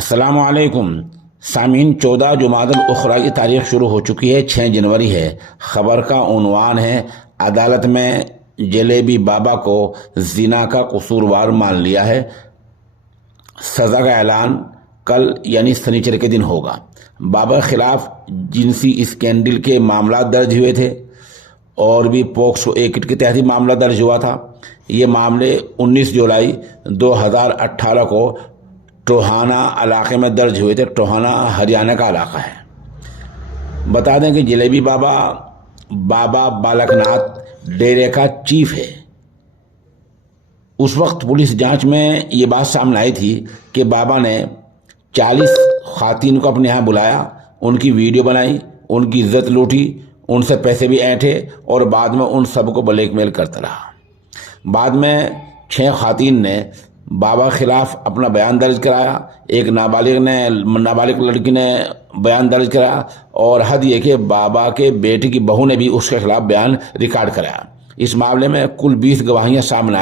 अस्सलामुअलैकुम सामीन। 14 जुमादुल उखरा की तारीख शुरू हो चुकी है। 6 जनवरी है। खबर का उन्वान है, अदालत में जलेबी बाबा को जिना का कसूरवार मान लिया है। सज़ा का ऐलान कल यानी शनिचर के दिन होगा। बाबा के खिलाफ जिनसी स्कैंडल के मामला दर्ज हुए थे और भी पोक्सो एक्ट के तहत ही मामला दर्ज हुआ था। ये मामले 19 जुलाई 2018 को टोहाना इलाके में दर्ज हुए थे। टोहाना हरियाणा का इलाका है। बता दें कि जलेबी बाबा बाबा बालकनाथ डेरे का चीफ है। उस वक्त पुलिस जांच में ये बात सामने आई थी कि बाबा ने 40 खातिन को अपने यहाँ बुलाया, उनकी वीडियो बनाई, उनकी इज्जत लूटी, उनसे पैसे भी ऐंठे और बाद में उन सबको ब्लैकमेल करता रहा। बाद में 6 खातिन ने बाबा के खिलाफ अपना बयान दर्ज कराया। एक नाबालिग लड़की ने बयान दर्ज कराया और हद ये कि बाबा के बेटे की बहू ने भी उसके खिलाफ बयान रिकॉर्ड कराया। इस मामले में कुल 20 गवाहियां सामने